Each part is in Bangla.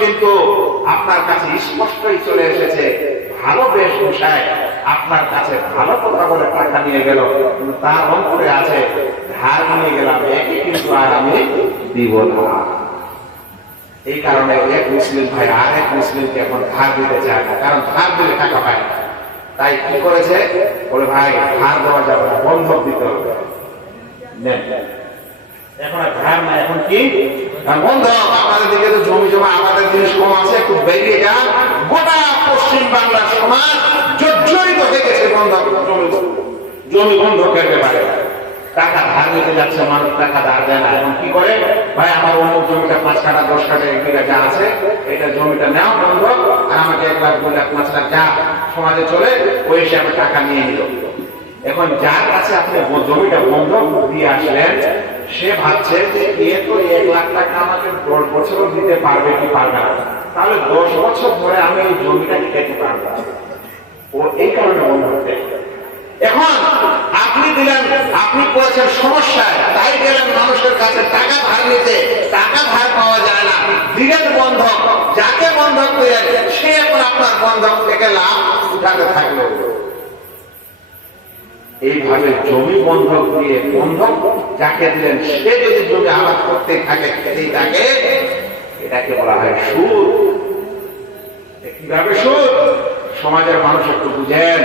কিন্তু আপনার কাছে স্পষ্টই চলে এসেছে, ভালো বেশভূষায় আপনার কাছে ভালো কথা বলে টাকা নিয়ে গেল, কিন্তু তার অন্তরে আছে ধার নিয়ে গেলাম, একে কিন্তু আর আমি দিব না। এই কারণে এক মুসলিম ভাই আর এক মুসলিমকে এখন ধার দিতে চায় না, কারণ ধার দিলে টাকা পায় না। তাই কি করেছে, বলে ভাই ধার দেওয়া যাবে না, বন্ধক দিতে হবে। এখন আর ধার না, এখন কি বন্ধক। আমাদের দিকে তো জমি জমা আমাদের জিনিস কম আছে, একটু বেরিয়ে যান। গোটা পশ্চিম বাংলার সমাজ জর্জরিত হয়ে গেছে বন্ধক, জমি বন্ধকের ব্যাপারে। টাকা ধার নিতে যাচ্ছে মানুষ, টাকা ধার দেয় না। এখন কি করে, ভাই আমার অমুক জমিটা 5 কাঠা 10 কাঠা 1 বিঘা যা আছে, এটা জমিটা নেও বন্ধক, আর আমাকে 1 লাখ 2 লাখ 5 লাখ যা সমাজে চলে ওই হিসাবে টাকা নিয়ে নিল। এখন যার কাছে আপনি জমিটা বন্ধক দিয়ে আসলেন, সে ভাবছে যে এ তো 1 লাখ টাকা আমাকে 10 বছর দিতে পারবে কি পারবে না, তাহলে 10 বছর ধরে আমি এই জমিটা খেতে পারবো। ও এই কারণে বন্ধক দেয়। এখন আপনি দিলেন, আপনি করেছেন সমস্যায়, তাই গেলেন মানুষের কাছে টাকা ধার নিতে, টাকা ধার পাওয়া যায় না, দিলেন বন্ধক। যাকে বন্ধক দিলেন সে এখন আপনার বন্ধক থেকে লাভ উঠাতে থাকলো। এইভাবে জমি বন্ধক দিয়ে, বন্ধক যাকে দিলেন সে যদি জমি আবাদ করতে থাকে, খেতেই থাকে, এটাকে বলা হয় সুদ। কিভাবে সুদ, সমাজের মানুষ একটু বুঝেন।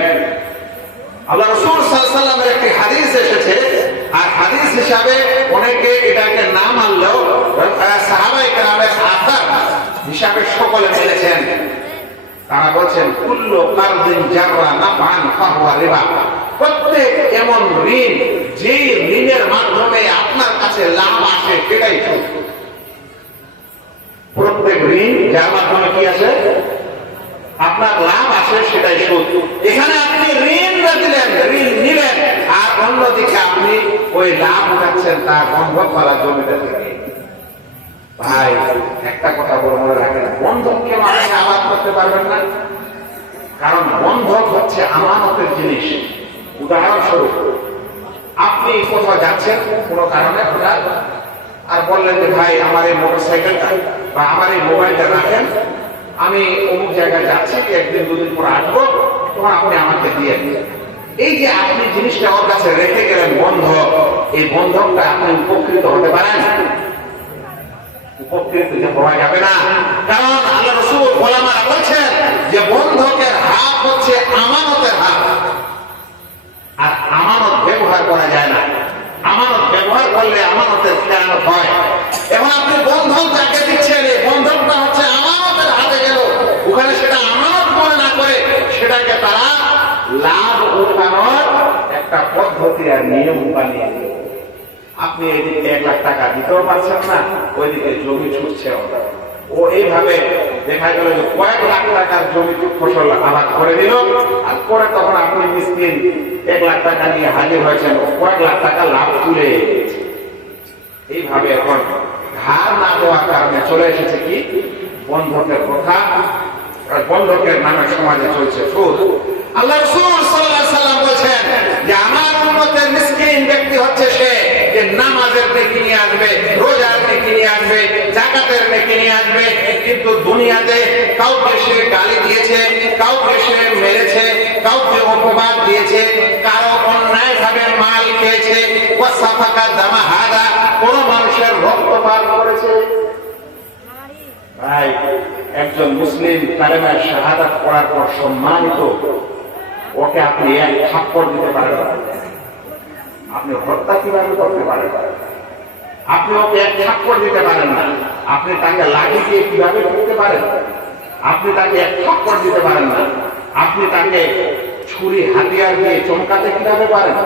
আল্লাহ রাসূল সাল্লাল্লাহু আলাইহি ওয়াসাল্লামের একটি হাদিস এসেছে, আর হাদিস হিসাবে অনেকে এটাকে না মানলেও সাহাবায়ে কেরামের আসার হিসাবে সকলে মেনেছেন। তারা বলছেন কুল্লু কারদিন জাররা নাফআন ফাহুয়া রিবা। প্রত্যেক এমন ঋণ যে ঋণের মাধ্যমে আপনার কাছে লাভ আসে সেটাই সুদ। প্রত্যেক ঋণ যার মাধ্যমে কি আসে, আপনার লাভ আসে, সেটাই সুদ। এখানে আপনি ঋণ দিলেন, ঋণ নিলেন, আর অন্যদিকে আপনি ওই লাভ উঠাচ্ছেন তার বন্ধকওয়ালা জমিতে থেকে। ভাই একটা কথা বলে মনে রাখেন, বন্ধককে মানুষ আবাদ করতে পারবেন না, কারণ বন্ধক হচ্ছে আমানতের জিনিস। উদাহরণস্বরূপ আপনি কোথাও যাচ্ছেন কোনো কারণে হঠাৎ, আর বললেন যে ভাই আমার এই মোটরসাইকেলটা বা আমার এই মোবাইলটা রাখেন, আমি অমুক জায়গায় যাচ্ছি, 1 দিন 2 দিন পর আসবো, তখন আপনি আমাকে দিয়ে দিন। এই যে আপনি জিনিসটা ওর কাছে রেখে গেলেন বন্ধক, এই বন্ধকটা আপনি উপকৃত হতে পারেন? উপকৃত হওয়া যাবে না, কারণ আল্লাহ রাসূল ওলামারা বলছেন যে বন্ধকের হাত হচ্ছে আমানতের হাত, আর আমানত ব্যবহার করা যায় না। আমানত ব্যবহার করলে আমানতের খেয়ানত হয়। এখন আপনি বন্ধক যাকে দিচ্ছেন, এই বন্ধকটা হচ্ছে আমানতের হাতে গেল, ওখানে সেটা আমানত মনে না করে সেটাকে তারা লাভ উঠানোর একটা পদ্ধতি আর নিয়ম বানিয়ে দিল। আপনি এদিকে 1 লাখ টাকা দিতেও পারছেন না, ওইদিকে জমি ছুটছে। ও এইভাবে দেখা গেল যে কয়েক লাখ টাকার জমি ফসল আবাদ করে দিল, আর পরে তখন আপনি মিসকিন 1 লাখ টাকা নিয়ে হাজির হয়েছেন, কয়েক লাখ টাকা লাভ তুলে। এইভাবে এখন ধার না দেওয়ার কারণে চলে এসেছে কি বন্ধকের কথা, বন্ধকের নামে সমাজে চলছে সুদ। আল্লাহ রাসূল সাল্লাল্লাহু আলাইহি ওয়াসাল্লাম বলেছেন যে আমার উম্মতের মিসকিন ব্যক্তি হচ্ছে সে যে নামাজের নেকি নিয়ে আসবে, রোজার নেকি নিয়ে আসবে, যাকাতের নেকি নিয়ে আসবে, কিন্তু দুনিয়াতে কাউকে সে গালি দিয়েছে, কাউকে সে মেরেছে, কাউকে অপবাদ দিয়েছে, কারো অন্যায় ভাবে মাল খেয়েছে, ওয়াসাফাকা দামা হাদা, কোন মানুষের রক্তপাত করেছে। ভাই একজন মুসলিম কালেমায়ে শাহাদাত পড়ার পর সম্মানিত, ওকে আপনি 1 থাপ্পড় দিতে পারেন, আপনি হত্যা কিভাবে করতে পারেন? আপনি ওকে 1 থাপ্পড় দিতে পারেন না, আপনি তাকে লাঠি দিয়ে কিভাবে করতে পারেন? আপনি তাকে 1 থাপ্পড় দিতে পারেন না, আপনি তাকে ছুরি হাতিয়ার দিয়ে চমকাতে কিভাবে পারেন?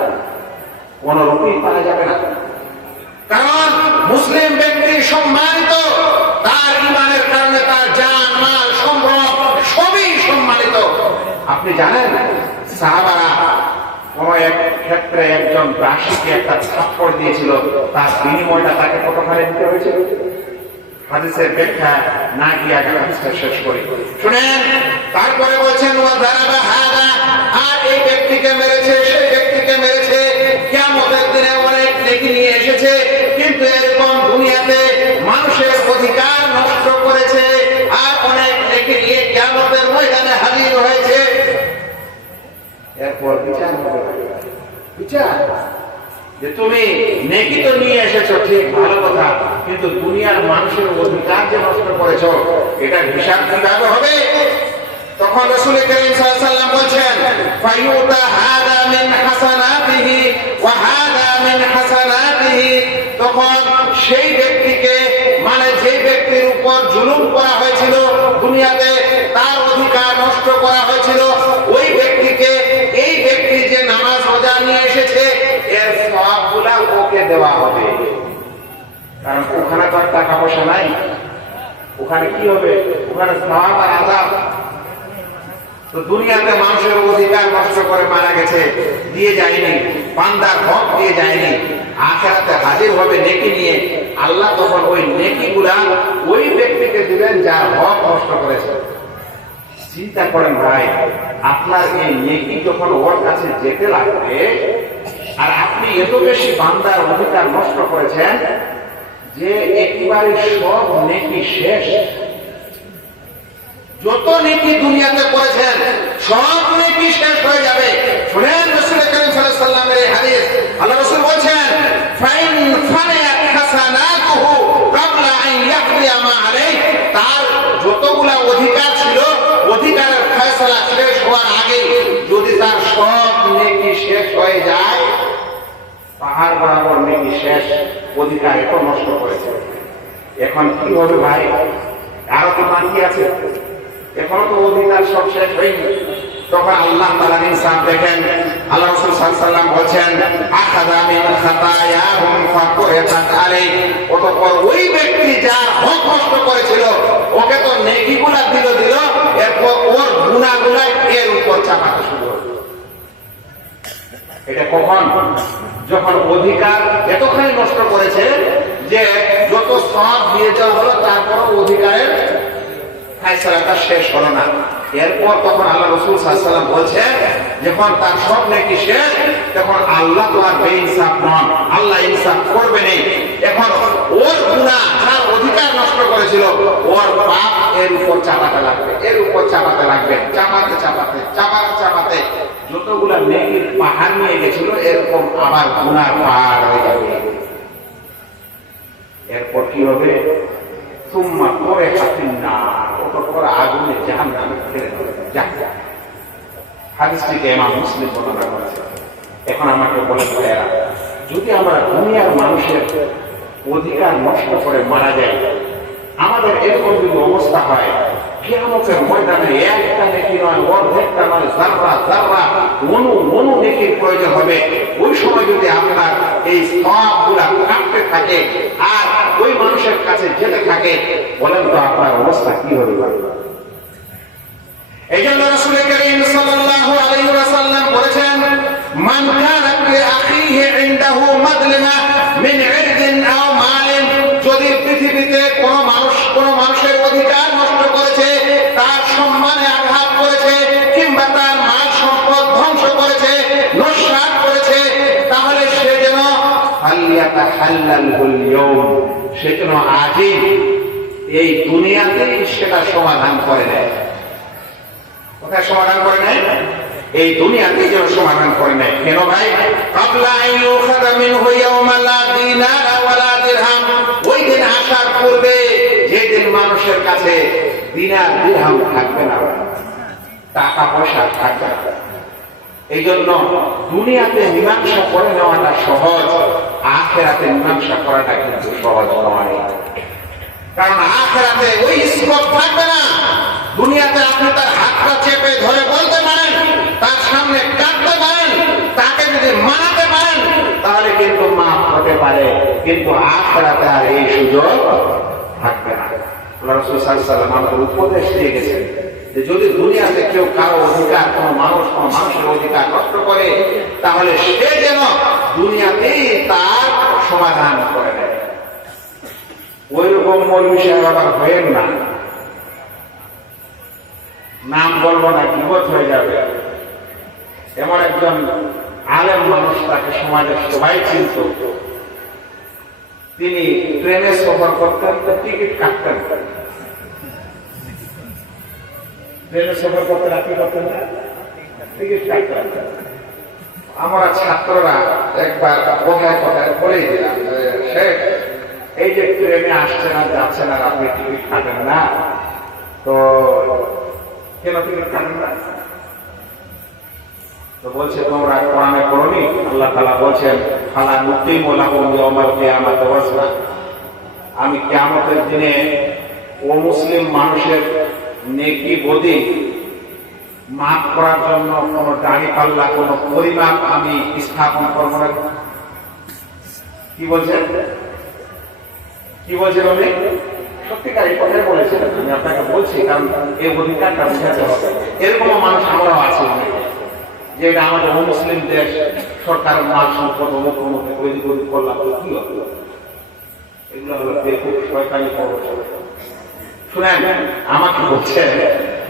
কোন রকমই পারা যাবে না, কারণ মুসলিম ব্যক্তি সম্মানিত, তার ঈমানের কারণে তার জান মাল সম্পদ সবই সম্মানিত। আপনি জানেন সাহাবারা কোন এক ক্ষেত্রে একজন দাসীকে একটা থাপ্পড় দিয়েছিল, তার বিনিময়টা তাকে কতখানি দিতে হয়েছিল? হাদিসের ব্যাখ্যা না গিয়ে আগে হাদিসটা শেষ করি, শুনেন। তারপরে বলছেন আর এই ব্যক্তিকে মেরেছে, সেই ব্যক্তিকে মেরেছে, কিয়ামতের দিনে অনেক নেকি নিয়ে এসেছে, কিন্তু এরকম দুনিয়াতে মানুষের অধিকার নষ্ট করেছে বিচার। যে তুমি নেকি তো নিয়ে এসেছো, ঠিক ভালো কথা, কিন্তু দুনিয়ার মানুষের অধিকার যে নষ্ট করেছো, এটা হিসাব কিভাবে হবে? তখন রাসূল কারীম সাল্লাল্লাহু আলাইহি ওয়াসাল্লাম বলছেন, ফায়ুতা হাদা মিন হাসানাতিহি ওয়া হাদা মিন হাসানাতিহি। তখন সেই ব্যক্তিকে, মানে যে ব্যক্তির উপর জুলুম করা হয়েছিল দুনিয়াতে, তার অধিকার নষ্ট করা হয়েছিল, ওই ব্যক্তিকে, এই ব্যক্তি যে নামাজ রোজা নিয়ে এসেছে, এর সওয়াবগুলো ওকে দেওয়া হবে। কারণ ওখানে তো আর টাকা পয়সা নাই, ওখানে কি হবে? ওখানে সওয়াব আর আযাব। তো দুনিয়াতে মানুষের অধিকার নষ্ট করে মারা গেছে, দিয়ে যায়নি, বান্দার হক দিয়ে যায়নি, আখিরাতে হাজির হবে নেকি নিয়ে। আল্লাহ তখন ওই নেকিগুলা ওই ব্যক্তিকে দিবেন যার হক নষ্ট করেছে। চিন্তা করেন ভাই, আপনার এই নেকি যখন ওর কাছে যেতে লাগবে, আর আপনি এত বেশি বান্দার অধিকার নষ্ট করেছেন যে একেবারে সব নেকি শেষ। যত নেকি দুনিয়াতে করেছেন সব নেকি শেষ হয়ে যাবে। শুনেন রাসূল কারীম সাল্লাল্লাহু আলাইহি ওয়াসাল্লামের এই হাদিস। আল্লাহ রাসূল বলেন, ফাইন ফানিয়াত হাসানাতুহু ক্বাবলা আন ইয়াকদিয়া মা আলাইহি। তার যতগুলা অধিকার ছিল, অধিকারের ফয়সালা শেষ হওয়ার আগে যদি তার সব নেকি শেষ হয়ে যায়, পাহাড় বরাবর নেকি শেষ, অধিকার এত নষ্ট করেছে। এখন কি হবে ভাই? আরো তো বাকি আছে, এখনো তো অধিকার সব শেষ হয়নি। তখন আল্লাহ তাআলা ইনসাফ দেখেন। আল্লাহ রাসূল সাল্লাল্লাহু আলাইহি ওয়াসাল্লাম বলেন, আখাযা মিন খাতায়াহুম ফাকুরাতাত আলাইহি। অতঃপর ওই ব্যক্তি যার হক নষ্ট করেছিল, ওকে তো নেকিগুলা দিল, এরপর ওর গুনাহগুলা এর উপর চাপাতে শুরু হলো। এটা কখন? যখন অধিকার এতখানি নষ্ট করেছে যে যত সওয়াব দিয়ে যাওয়া হলো, তারপর অধিকারের ফায়সালাটা শেষ হলো না। এরপর তখন আল্লাহ রাসূল সাল্লাল্লাহু আলাইহি ওয়াসাল্লাম বলছেন, যখন তার সব নেকি শেষ, তখন আল্লাহ তো আর বেইনসাফ নন, আল্লাহ ইনসাফ করবে না। এখন ওর গুনাহ, যার অধিকার নষ্ট করেছিল, ওর পাপ এর উপর চাপাতে লাগবে, এর উপর চাপাতে লাগবে, চাপাতে চাপাতে চাপাতে চাপাতে যতগুলা নেকির পাহাড় নিয়ে গেছিল, এরকম আবার গুনার পাহাড় হয়ে যাবে। এরপর কি হবে? সুম্মা করে হাসিনা, অতঃপর আগুনে জাহান্নামে ফেলে দেবে। হাদিসটিকে ইমাম মুসলিম বর্ণনা করেছেন। এখন আমাকে বলে ভাইয়েরা, যদি আমরা দুনিয়ার মানুষের অধিকার নষ্ট করে মারা যাই, আমাদের এরকম যদি অবস্থা হয়, কিয়ামতের ময়দানে একটা নেকি নয়, অর্ধেকটা নয়, যাররা যাররা অনু নেকির প্রয়োজন হবে। ওই সময় যদি আপনার এই সওয়াবগুলা কাটতে থাকে আর ওই মানুষের কাছে যেতে থাকে, বলেন তো আপনার অবস্থা কি হবে? এই জন্য রাসূল কারীম সাল্লাল্লাহু আলাইহি ওয়াসাল্লাম বলেছেন, মান কানা লি আখিহি ইনদাহু মাযলিমা মিন ইরদিন আও মালিন। যদি পৃথিবীতে কোন মানুষের অধিকার নষ্ট করেছে, তার সম্মানে আঘাত করেছে, কিংবা তার মাল সম্পদ ধ্বংস করেছে, নস্যাৎ করেছে, তাহলে সে যেন ফালিয়াতাহাল্লালহুল ইয়াওম, সে যেন আজই এই দুনিয়াতেই সেটা সমাধান করে নেয়। কোথায় সমাধান করে নেয়? এই দুনিয়াতে যেন সমাধান করে নেয়। কেন ভাই? ক্বাবলা আন ইউখাযা মিনহু ইয়াওমা লা দিনারা ওয়ালা দিরহাম। ওই দিন আসার পূর্বে, যেদিন মানুষের কাছে দিনার দিরহাম থাকবে না, টাকা পয়সা থাকবে না। এই জন্য দুনিয়াতে মীমাংসা করে নেওয়াটা সহজ, আখিরাতে মীমাংসা করাটা কিন্তু সহজ নয়। কারণ আখিরাতে ওই স্কোপ থাকবে না। দুনিয়াতে আপনি তার হাতটা চেপে ধরে বলতে পারেন, তার সামনে কাঁদতে পারেন, তাকে যদি মানাতে পারেন, তাহলে কিন্তু মাফ হতে পারে, কিন্তু আখিরাতে আর এই সুযোগ থাকবে না। আল্লাহ রাসূল সাল্লাল্লাহু আলাইহি ওয়াসাল্লাম আমাদের উপদেশ দিয়ে গেছেন যে যদি দুনিয়াতে কেউ কারো অধিকার, কোন মানুষের অধিকার নষ্ট করে, তাহলে সে যেন দুনিয়াতেই তার সমাধান করে দেয়। ওই রকম মৌলবী সাহেব আবার হয়েন না, নাম বলবো না, বিপদ হয়ে যাবে। এমন একজন আলেম মানুষ, তাকে সমাজের সবাই চিনত। তিনি ট্রেনে সফর করতেন, তো টিকিট কাটতেন। ট্রেনে সফর করতেন, আপনি করতেন না, টিকিট কাটতেন। আমরা ছাত্ররা একবার কোথায় কোথায় বলেই দিলাম যে শেখ, এই যে ট্রেনে আসছেন আর যাচ্ছেন আর আপনি টিকিট কাটেন না, তো কেন টিকিট কাটেন না? তো বলছে তোমরা কোরআনে পড়নি, আল্লাহ তাআলা বলছেন ফালা নুকিমু লাহুম ইয়াওমাল কিয়ামাতি ওয়াজনা, আমি কিয়ামতের দিনে ও মুসলিম মানুষের নেকি বদি মাফ করার জন্য কোন দাড়ি পাল্লা কোন পরিমাপ আমি স্থাপন করব না। কি বলছেন? কি বলছেন উনি? সত্যিকার এই কথাই বলেছেন, আমি আপনাকে বলছি, কারণ এই অধিকারটা বুঝাতে হবে। এরকম মানুষ আমরাও আছি যে এটা আমাদের মুসলিম দেশ, সরকারের মাল সম্পদ অমুক অমুকে তৈরি করলাম, তো কি হবে? এগুলো হলো বেকুব শয়তানি প্রবচন। শুনেন, আমাকে বলছেন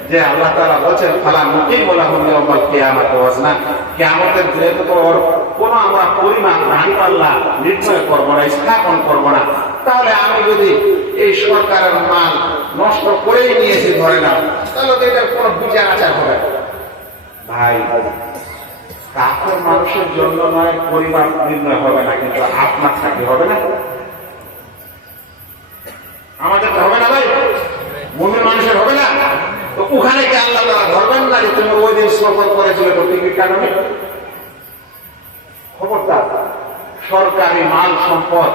যে আল্লাহ তাআলা বলছেন ফালা নুকিমু লাহুম ইয়াওমাল কিয়ামাতি ওয়াজনা, কিয়ামতের দিনে তো ওর কোন আমরা পরিমাণ দাঁড়িপাল্লা নির্ণয় করবো না, স্থাপন করবো না। তাহলে আমি যদি এই সরকারের মাল নষ্ট করেই নিয়েছি ধরে না, তাহলে তো এটার কোনো বিচার আচার হবে না। ভাই, কাফের মানুষের জন্য নয় পরিমাণ নির্ণয় হবে না, কিন্তু আপনার থাকলে হবে না, আমাদের হবে না ভাই, মুমিন মানুষের হবে না। তো ওখানে কি আল্লাহ তাআলা ধরবেন না যে তুমি ওই দিন সফর করেছিল তো টিকিট কাটবে? খবরদার, সরকারি মাল সম্পদ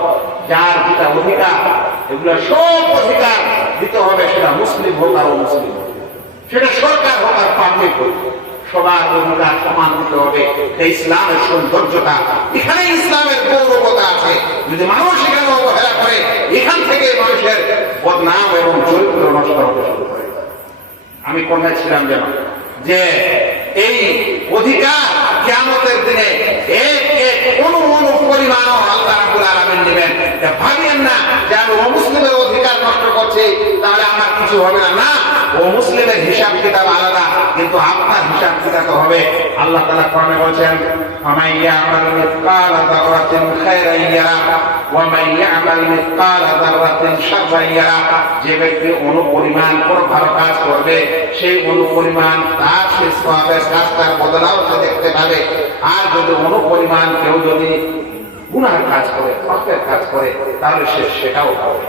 যার যেটা অধিকার, এগুলো সব অধিকার দিতে হবে, সেটা মুসলিম হোক আর অমুসলিম হোক, সেটা সরকার হোক আর পাবলিক হোক, সবার অধিকার সমান দিতে হবে। ইসলামের সৌন্দর্যতা এখানে, ইসলামের গৌরবতা আছে। যদি মানুষ এখানে অবহেলা করে, এখান থেকে মানুষের বদনাম এবং চরিত্র নষ্ট হতে শুরু করে। আমি কোথায় ছিলাম যেন, যে এই অধিকার কিয়ামতের দিনে এক এক কোন পরিমাণও আল্লাহ রাব্বুল আলামিন নেবেন। ভাবিয়েন না যে আমি অমুসলিমের অধিকার নষ্ট করছি তাহলে আমার কিছু হবে না। না, অমুসলিমের হিসাব কিতাব আলাদা, কিন্তু আপনার হিসাব কিতাব হবে। আল্লাহ তাআলা কোরআনে বলেছেন ফামান ইয়ামাল মিসকালা যাররাতিন খায়রান ইয়ারা ওয়া মান ইয়ামাল মিসকালা যাররাতিন শাররান ইয়ারা, যে ব্যক্তি অনুপরিমাণ কোন ভালো কাজ করবে সেই অনুপরিমাণ তার সে সওয়াবের কাজটার বদলাও সে দেখতে পাবে। আর যদি অনুপরিমাণ কেউ যদি গুনাহ কাজ করে, পাপের কাজ করে, তাহলে সে সেটাও পাবে।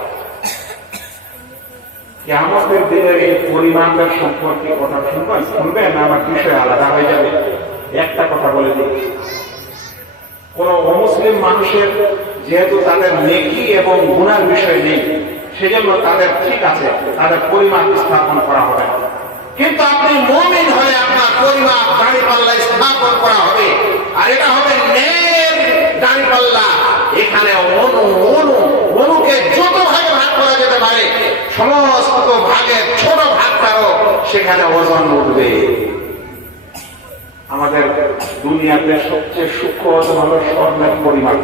কিয়ামতের দিনের এই পরিমাণটার সম্পর্কে কথা শুনবেন, আমার বিষয় আলাদা হয়ে যাবে। একটা কথা বলে দিই, কোন অমুসলিম মানুষের যেহেতু তাদের নেকি এবং গুনার বিষয় নেই, সেজন্য তাদের ঠিক আছে, তাদের পরিমাণ স্থাপন করা হবে না। কিন্তু আপনি মুমিন হলে আপনার পরিমাণ দাঁড়িপাল্লা স্থাপন করা হবে, আর এটা হবে ন্যায়ের দাঁড়িপাল্লা। এখানে অনুকে যত ভাগে ভাগ করা যেতে পারে, সমস্ত ভাগের ছোট ভাগটারও সেখানে ওজন উঠবে। আমাদের দুনিয়াতে সবচেয়ে সূক্ষ্ম ওজন হলো স্বর্ণের পরিমাণ,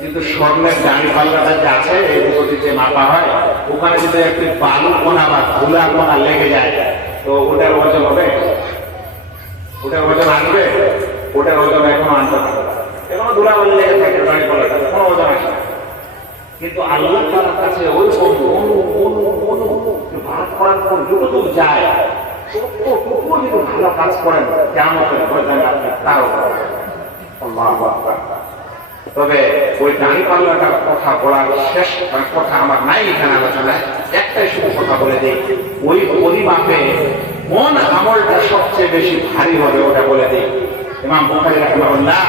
কিন্তু স্বর্ণের দাঁড়িপাল্লাটা যে আছে এই যদি যে মাপা হয়, ওখানে যদি একটি বালু কোনা বা ধুলা কোনা লেগে যায়, তো ওটার ওজন হবে? ওটার ওজন আসবে? ওটার ওজন এখনো আনতে পারবে না, এখনো ধুলা বলে লেগে থাকে দাঁড়িপাল্লাটা, কোনো ওজন আসে না। কিন্তু আল্লাহ তাআলার কাছে ওই ভাগ করার পর যতটুকু যায়, ততটুকু যদি ভালো কাজ করেন কিয়ামতের ময়দানে আপনি তারও আল্লাহু আকবার। তবে ওই দাঁড়িপাল্লাটার কথা বলার শেষ কথা আমার নাই এখানে আলোচনায়, একটাই শুধু কথা বলে দিই, ওই পরিমাপে কোন আমলটা সবচেয়ে বেশি ভারী হবে ওটা বলে দিই। ইমাম বুখারী রাহিমাহুল্লাহ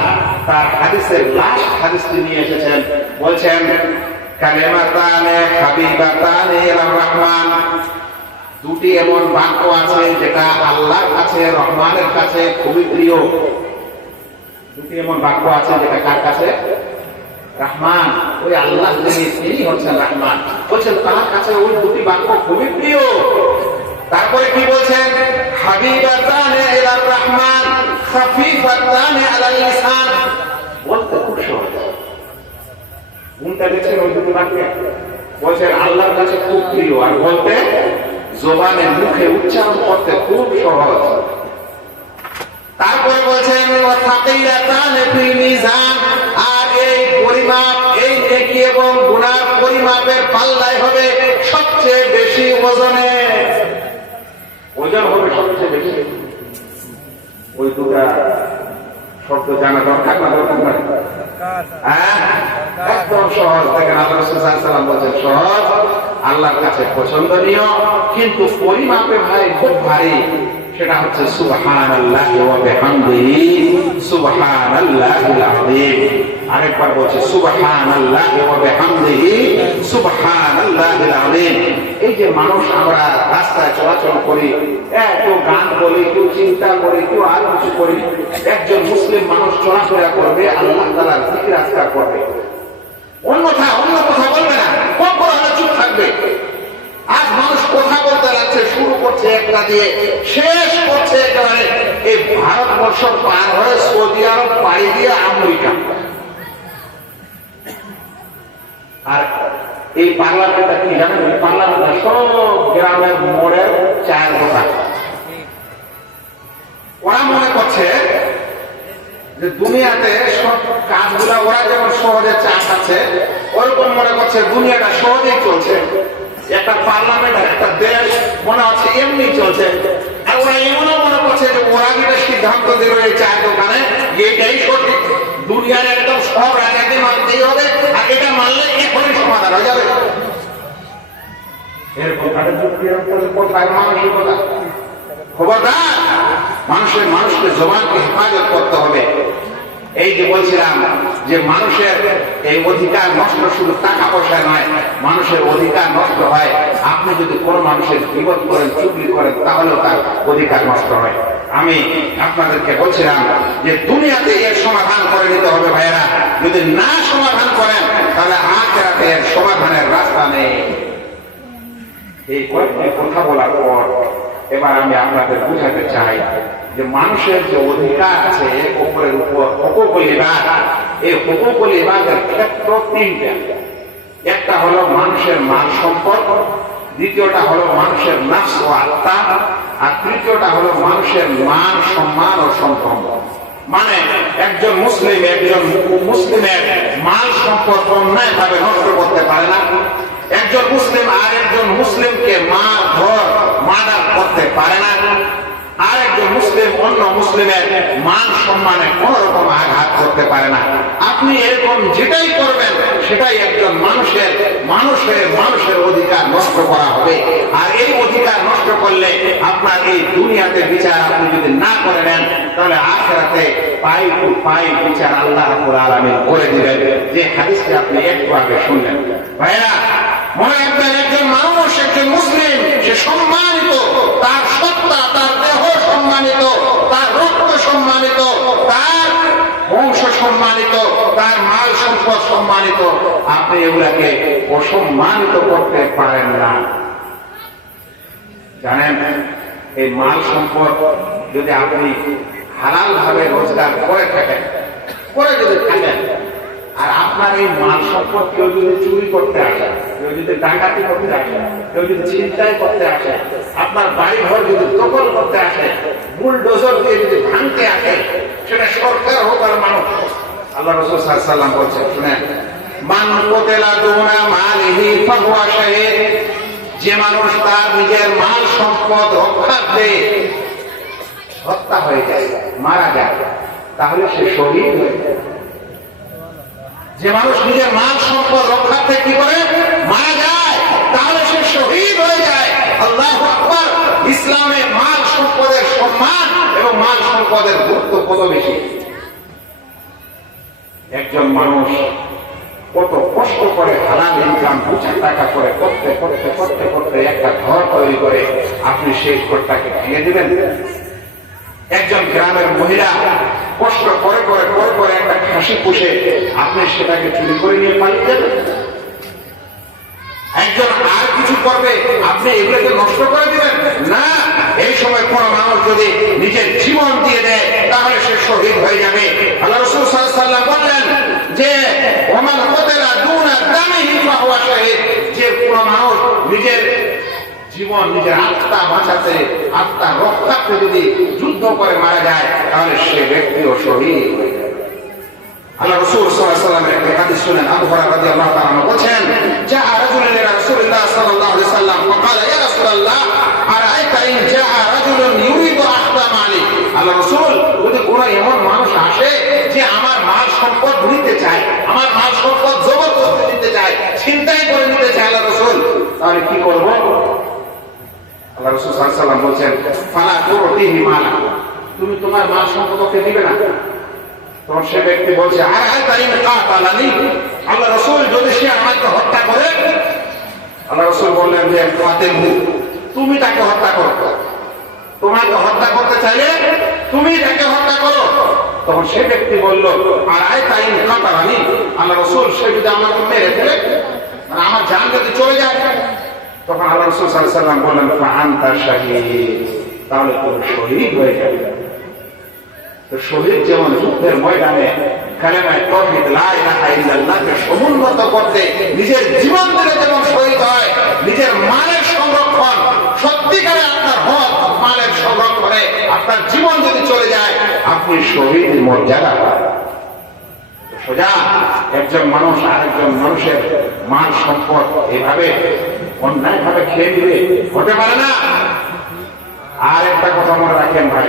তার হাদিসের লাস্ট হাদিসটি নিয়ে এসেছেন, বলছেন কালিমাতানে হাবিবাতানে ইলার রহমান, দুটি এমন বাক্য আছে যেটা আল্লাহর কাছে, রহমানের কাছে খুবই প্রিয়। দুটি এমন বাক্য আছে যেটা কার কাছে? রহমান, ওই আল্লাহ তিনি হচ্ছেন রহমান, বলছেন তার কাছে ওই দুটি বাক্য খুবই প্রিয়। তারপরে কি বলছেন? হাবিবাতানে ইলার রহমান খাফিফাতানে আলাল লিসান, বলতে খুব সহজ। কোনটা দেখছেন ওই দুটি বাক্যে? বলছেন আল্লাহর কাছে খুব প্রিয়, আর বলতে জবানে মুখে উচ্চারণ করতে খুব সহজ। তারপরে বলছেন আর এই পরিমাপ, এই নেকি এবং গুনার পরিমাপের পাল্লাই হবে সবচেয়ে বেশি ওজনে, ওজন হবে সবচেয়ে বেশি। ওই দুটা শব্দ জানা দরকার না দরকার নয়? একদম সহজ। দেখেন আল্লাহ রাসূল সাল্লাল্লাহু আলাইহি ওয়াসাল্লাম বলেছেন সহজ, আল্লাহর কাছে পছন্দনীয়, কিন্তু পরিমাপে ভাই খুব ভারী। সেটা হচ্ছে সুবহানাল্লাহি ওয়া বিহামদিহি সুবহানাল্লাহিল আযীম। আরেকবার বলছে সুবহানাল্লাহি ওয়া বিহামদিহি সুবহানাল্লাহিল আযীম। এই যে মানুষ আমরা রাস্তায় চলাচল করি, কেউ গান বলি, কেউ চিন্তা করি, কেউ আর কিছু করি, একজন মুসলিম মানুষ চলাফেরা করবে, আল্লাহ তাআলার জিকির আজকার করবে, অন্য কথা বলবে না, কখন চুপ থাকবে। আজ মানুষ কথা বলতে লাগছে, শুরু করছে একটা দিয়ে, শেষ করছে একেবারে এই ভারতবর্ষ পার হয়ে সৌদি আরব পাড়ি দিয়ে আমেরিকা। আর এই পার্লামেন্টটা কি জানেন? এই পার্লামেন্টটা সব গ্রামের মোড়ের চায়ের দোকান। ওরা মনে করছে যে দুনিয়াতে সব কাজগুলা ওরা যেমন সহজে চা খাচ্ছে, ওরকম মনে করছে দুনিয়াটা সহজেই চলছে। একটা পার্লামেন্ট, একটা দেশ মনে হচ্ছে এমনি চলছে। আর ওরা এমনও মনে করছে যে ওরা যেটা সিদ্ধান্ত দিল এই চায়ের দোকানে, এটাই সঠিক, দুনিয়ার একদম সব রাজনীতি মানতেই হবে, আর এটা মানলে এখনই সমাধান হয়ে যাবে। এরকম কোথায় মানসিকতা? খবরদার, মানুষকে জবানকে হেফাজত করতে হবে। এই যে বলছিলাম যে মানুষের এই অধিকার নষ্ট শুধু টাকা পয়সা নয়, মানুষের অধিকার নষ্ট হয়। আপনি যদি কোনো মানুষের বিপদ করেন, চুগলি করেন, তাহলেও তার অধিকার নষ্ট হয়। আমি আপনাদেরকে বলছিলাম যে দুনিয়াতে এর সমাধান করে নিতে হবে ভাইয়েরা। যদি না সমাধান করেন তাহলে আখিরাতে এর সমাধানের রাস্তা নেই। এই কয়েকটি কথা বলার পর এবার আমি আপনাদের বুঝাতে চাই যে মানুষের যে অধিকার আছে উপরের উপর হুকুকুল ইবাদ, এই হুকুকুল ইবাদের ক্ষেত্র তিনটা। একটা হলো মানুষের মাল সম্পদ, দ্বিতীয়টা হলো মানুষের নফস ও আত্মা, আর তৃতীয়টা হলো মানুষের মান সম্মান ও সম্পর্ক। মানে একজন মুসলিমের মাল সম্পদ অন্যায় ভাবে নষ্ট করতে পারে না। একজন মুসলিম আর একজন মুসলিমকে মার্ডার করতে পারে না। আর একজন মুসলিম অন্য মুসলিমের মান সম্মানে কোন রকম আঘাত করতে পারে না। আপনি এরকম যেটাই করবেন সেটাই একজন মানুষের অধিকার নষ্ট করা হবে। আর এই অধিকার নষ্ট করলে আপনার এই দুনিয়াতে বিচার আপনি যদি না করে নেন, তাহলে আখিরাতে পাই টু পাই বিচার আল্লাহ রাব্বুল আলামিন করে দিবেন। যে হাদিসটি আপনি একটু আগে শুনলেন ভাইরা, মনে রাখবেন একজন মানুষ, একজন মুসলিম, সে সম্মানিত, তার সত্তা, তার দেহ সম্মানিত, তার রক্ত সম্মানিত, তার বংশ সম্মানিত, তার মাল সম্পদ সম্মানিত। আপনি এগুলাকে অসম্মানিত করতে পারেন না। জানেন, এই মাল সম্পদ যদি আপনি হালাল ভাবে রোজগার করে যদি থাকেন, আর আপনার এই মাল সম্পদ কেউ যদি চুরি করতে আসে, কেউ যদি ডাকাতি করতে আসে, কেউ যদি ছিনতাই করতে আসে, আপনার বাড়ি ঘর যদি দখল করতে আসে, বুলডোজার দিয়ে যদি ভাঙতে আসে, সেটা সরকার হোক আর মানুষ। আল্লাহ রাসূল সাল্লাল্লাহু আলাইহি ওয়াসাল্লাম বলছেন, শুনেন, মান কুতিলা দুনা মালিহি ফাহুয়া শাহীদ। যে মানুষ তার নিজের মাল সম্পদ রক্ষার্থে হত্যা হয়ে যায়, মারা যায়, তাহলে সে শহীদ হয়ে যায়। যে মানুষ নিজের মাল সম্পদ রক্ষার্থে কি করে মারা যায়, তাহলে সে শহীদ হয়ে যায়। আল্লাহু আকবার। ইসলামে মাল সম্পদের সম্মান এবং মাল সম্পদের গুরুত্ব কত বেশি। একজন মানুষ কত কষ্ট করে হালাল ইনকাম 2 টাকা করে করতে করতে করতে করতে একটা ঘর তৈরি করে, আপনি সেই ঘরটাকে ভেঙে দিবেন? একজন গ্রামের মহিলা কষ্ট করে করে করে করে একটা খাসি পুষে, আপনি সেটাকে চুরি করে নিয়ে পালিয়ে যাবেন? একজন আর কিছু করবে, আপনি এগুলোকে নষ্ট করে দিবেন না। এই সময় কোন মানুষ যদি নিজের জীবন দিয়ে দেয়, তাহলে সে শহীদ হয়ে যাবে। আল্লাহ রাসূল সাল্লাল্লাহু আলাইহি ওয়াসাল্লাম বললেন যে ওমান কুতিলা দুনা দামিহি ফাহুয়া শাহীদ। যে কোন মানুষ নিজের জীবন, নিজের আত্মা বাঁচাতে, আত্মা রক্ষার্থে যদি যুদ্ধ করে মারা যায়, তাহলে সে ব্যক্তিও শহীদ হয়ে যায়। আল্লাহ রাসূল সাল্লাল্লাহু আলাইহি ওয়াসাল্লাম একটা হাদিস শুনেন, আবু হুরায়রা রাদিয়াল্লাহু তাআলা আনহু বলেন, জাআ রাজুলুন ইলা রাসূলিল্লাহ সাল্লাল্লাহু আলাইহি ওয়াসাল্লাম ফাকালা ইয়া রাসূলুল্লাহ আরাআইতা ইন জাআ রাজুলুন ইউরিদু আহদা মালি। আল্লাহ রাসূল, যদি কোন এমন মানুষ আসে ছিনতাই করে নিতে চায় আল্লাহ রাসূল, তাহলে কি করব? আল্লাহ রাসূল সাল্লাল্লাহু আলাইহি ওয়াসাল্লাম বলেন, ফালা তুরতিহি মালা, তুমি তোমার মাল সম্পদকে দিবে না। তখন সে ব্যক্তি বলছে, আর তাই কাতালানি, আল্লাহ রাসূল যদি সে আমাকে হত্যা করে? আল্লাহ রাসূল বললেন যে ফাতিলহু, তুমি তাকে হত্যা করো, তোমাকে হত্যা করতে চাইলে তুমি তাকে হত্যা করো। তখন সে ব্যক্তি বলল, আর তাই কাতালানি, আল্লাহ রাসূল সে যদি আমাকে মেরে ফেলে, মানে আমার জান যদি চলে যায়? তখন আল্লাহ রাসূল সাল্লাল্লাহু আলাইহি ওয়াসাল্লাম বললেন, ফাআনতা শাহীদ, তাহলে তুমি শহীদ হয়ে যাবে। তো শহীদ যেমন যুদ্ধের ময়দানে কালেমা তাওহীদ লা ইলাহা ইল্লাল্লাহকে সমুন্নত করতে নিজের জীবন দিয়ে যেমন শহীদ হয়, নিজের মালের সংরক্ষণ, সত্যিকারে আপনার হক মালের সংরক্ষণে আপনার জীবন যদি চলে যায়, আপনি শহীদ মর্যাদা পান। সোজা একজন মানুষ আরেকজন মানুষের মাল সম্পদ এইভাবে অন্যায়ভাবে খেয়ে দিবে, হতে পারে না। আর একটা কথা মনে রাখেন ভাই,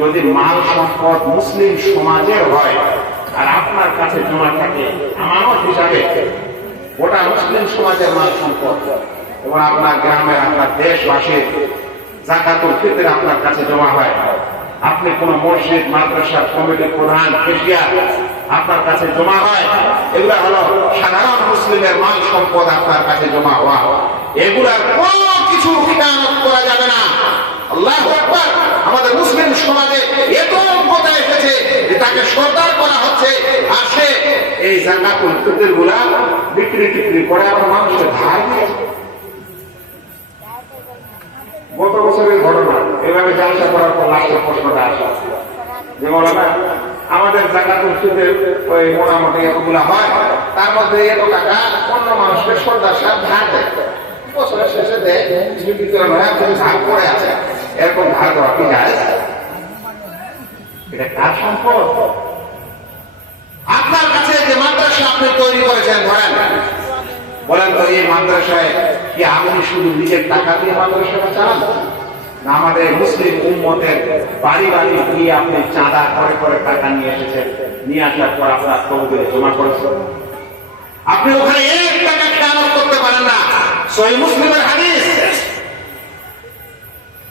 যদি মাল সম্পদ মুসলিম সমাজের হয় আর আপনার কাছে জমা থাকে আমানত হিসাবে, ওটা মুসলিম সমাজের মাল সম্পদ, এবং আপনার গ্রামের আপনার দেশবাসীর যাকাতুল ফিতর আপনার কাছে জমা হয়, আপনি কোন মসজিদ মাদ্রাসা কমিটির প্রধান কেশিয়ার আপনার কাছে জমা হয়, এগুলা হলো সাধারণ মুসলিমের মাল সম্পদ আপনার কাছে জমা হওয়া, এগুলার কোনো কিছু খিয়ানত করা যাবে না। আল্লাহু আকবার। আমাদের মুসলিম সমাজে এত অজ্ঞতা এসেছে যে তাকে সরদার করা হচ্ছে, আর সে এই যাকাতুল ফিতর গুলা বিক্রি টিক্রি করে আবার মানুষের ধার দিয়ে। গত বছরের ঘটনা, এভাবে জালসা করার পর লাস্টের প্রশ্নটা আসা যে বলা, আমাদের যাকাতুল ফিতর ওই মোটামুটি এতগুলা হয়, তার মধ্যে এত টাকা অন্য মানুষকে সরদার সাহেব ধার দেয়, বছরের শেষে দেয়, কিছু ভিতরে ধার পড়ে আছে, এরকম ধার দেওয়া কি যায়? এটা কার সম্পদ? আপনার কাছে যে মাদ্রাসা আপনি তৈরি করেছেন, ধরেন বলেন তো, এই মাদ্রাসায় কি আপনি শুধু নিজের টাকা দিয়ে মাদ্রাসাটা চালান, না আমাদের মুসলিম উম্মতের বাড়ি বাড়ি গিয়ে আপনি চাঁদা করে করে টাকা নিয়ে এসেছেন, নিয়ে আসার পর আপনার তহবিলে জমা করেছেন? আপনি ওখানে এক টাকা খেয়ানত করতে পারেন না। সহিহ মুসলিমের হাদিস,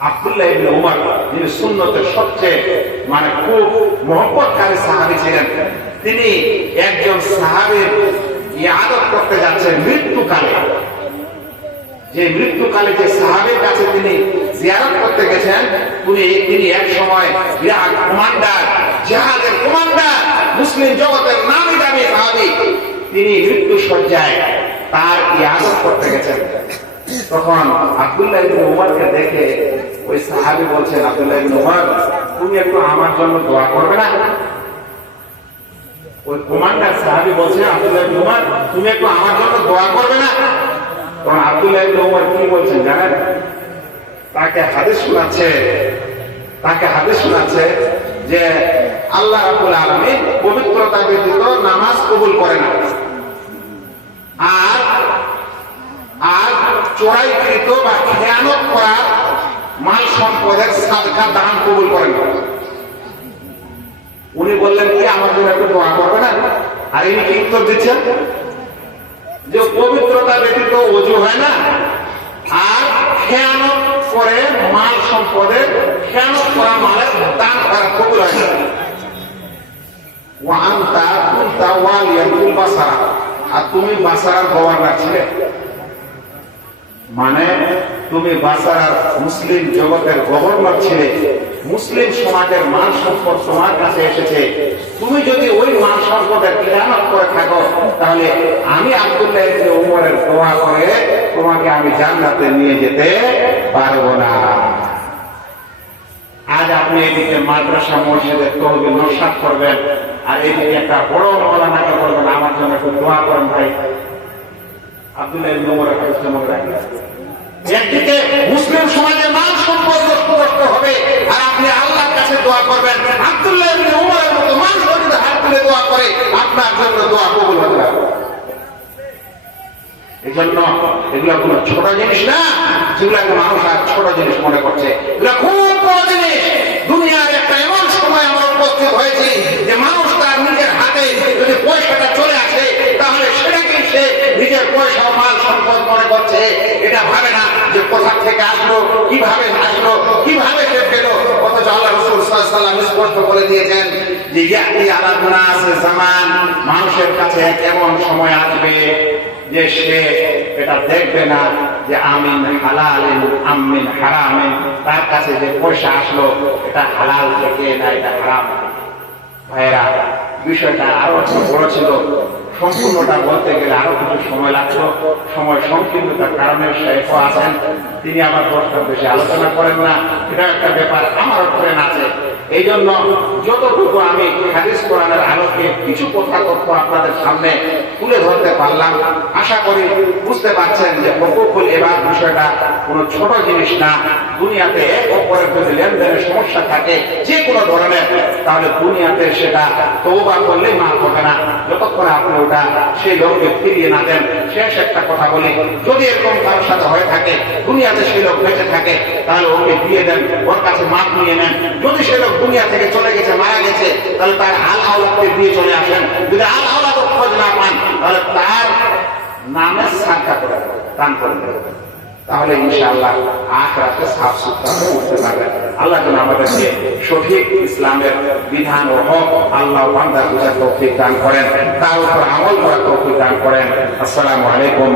আব্দুল্লাহ ইবনে উমর, যিনি সুন্নতের সবচেয়ে মানে খুব মহব্বতকারী সাহাবী ছিলেন, তিনি একজন সাহাবীর ইবাদত করতে যাচ্ছেন মৃত্যুকালে। যে মৃত্যুকালে যে সাহাবীর কাছে তিনি জিয়ারত করতে গেছেন, তিনি এক সময় বিরাট কমান্ডার, জিহাদের কমান্ডার, মুসলিম জগতের নামি দামি সাহাবী, তিনি মৃত্যু সজ্জায় তার ইবাদত করতে গেছেন। তখন আব্দুল্লাহ ইবনে উমরকে দেখে ওই সাহাবী বলছেন, আব্দুল্লাহ ইবনে উমর, তুমি একটু আমার জন্য দোয়া করবে না? ওই কমান্ডার সাহাবী বলছেন, আব্দুল্লাহ ইবনে উমর, তুমি একটু আমার জন্য দোয়া করবে না? তখন আব্দুল্লাহ ইবনে উমর কি বলছেন জানেন? তাকে হাদিস শোনাচ্ছে যে আল্লাহ রাব্বুল আলামিন পবিত্রতা ব্যতীত নামাজ কবুল করে না, আর চোরাইকৃত বা খেয়ানত করা মাল সম্পদের সাদকা দান কবুল করেন না। উনি বললেন কি আমার জন্য একটু দোয়া করবে না? আর ইনি কি উত্তর দিচ্ছেন যে পবিত্রতা ব্যতীত ওযু হয় না, আর খেয়ানত করে মাল সম্পদের, খেয়ানত করা মালের দান করা কবুল হয় না। ওয়া আনতা কুনতা ওয়ালিয়াতুল বাসারা, আর তুমি বাসারার গভর্নর ছিলে, মানে তুমি বাসারার মুসলিম জগতের গভর্নর ছিলে, মুসলিম সমাজের মাল সম্পদ তোমার কাছে এসেছে, তুমি যদি ওই মাল সম্পদের খেয়ানত করে থাকো, তাহলে আমি আব্দুল্লাহ ইবনে উমরের দোয়া করে তোমাকে আমি জান্নাতে নিয়ে যেতে পারবো না। আজ আপনি এদিকে মাদ্রাসা মসজিদের তহবিল নস্যাৎ করবেন, আর এদিকে একটা বড় মাওলানাকে করবেন আমার জন্য একটু দোয়া করেন ভাই। আব্দুল্লাহ ইবনে উমরের কথা মনে রাখবেন, একদিকে মুসলিম সমাজের মান সম্পদ নষ্ট হবে, আর আপনি আল্লাহর কাছে দোয়া করবেন। আব্দুল্লাহ ইবনে উমরের মতো মানুষ যদি হাত তুলে দোয়া করে, আপনার জন্য দোয়া কবুল হবে না। এই জন্য এগুলা কোনো ছোট জিনিস না, যেগুলাকে মানুষ আর ছোট জিনিস মনে করছে, এগুলা খুব বড় জিনিস। দুনিয়ার একটা এমন সময় আমরা উপস্থিত হয়েছি যে মানুষ তার নিজের হাতে যদি পয়সাটা চলে আসে, তাহলে সেটাকে সে নিজের পয়সা মাল সম্পদ মনে করছে, এটা ভাবে না যে কোথা থেকে আসলো, কিভাবে সে পেল। অথচ আল্লাহ রাসূল সাল্লাল্লাহু আলাইহি ওয়াসাল্লাম স্পষ্ট করে দিয়েছেন যে ইয়াতি আলা নাস জামান, মানুষের কাছে এমন সময় আসবে যে সে এটা দেখবে না যে আমিন হালালিন আমিন হারামিন, তার কাছে যে পয়সা আসলো এটা হালাল থেকে না এটা হারাম। ভাইরা, বিষয়টা আরো বড় ছিল, সম্পূর্ণটা বলতে গেলে আরো কিছু সময় লাগতো। সময় সংকীর্ণতার কারণে শেখ আছেন, তিনি আমার প্রশ্ন বেশি আলোচনা করেন না, এটা একটা ব্যাপার আমারও করেন আছে। এই জন্য যতটুকু আমি হাদিস কোরআনের আলোকে কিছু কথা তথ্য আপনাদের সামনে তুলে ধরতে পারলাম, আশা করি বুঝতে পারছেন যে হুকুকুল ইবাদ বিষয়টা কোনো ছোট জিনিস না। দুনিয়াতে এক অপরের যদি লেনদেনের সমস্যা থাকে যে কোনো ধরনের, তাহলে দুনিয়াতে সেটা তওবা করলেই মাফ হবে না, যতক্ষণ আপনি ওটা সেই লোককে ফিরিয়ে না দেন। শেষ একটা কথা বলি, যদি এরকম কারোর সাথে হয়ে থাকে, দুনিয়াতে সেই লোক বেঁচে থাকে, তাহলে ওকে দিয়ে দেন, ওর কাছে মাপ নিয়ে নেন। যদি সে লোক দুনিয়া থেকে চলে গেছে, মারা গেছে, তাহলে তার আল আওলাদকে দিয়ে চলে আসেন। যদি আল আওলাদ খোঁজ না পান, তাহলে তার নামে সাদকা করে দান করে দেবেন, তাহলে ইনশাআল্লাহ আখিরাতে সাফ সুতরা করতে পারবেন। আল্লাহ যেন আমাদেরকে সঠিক ইসলামের বিধান ও হক আল্লাহ বান্দার বুঝার তৌফিক দান করেন, তার উপর আমল করার তৌফিক দান করেন। আসসালামু আলাইকুম।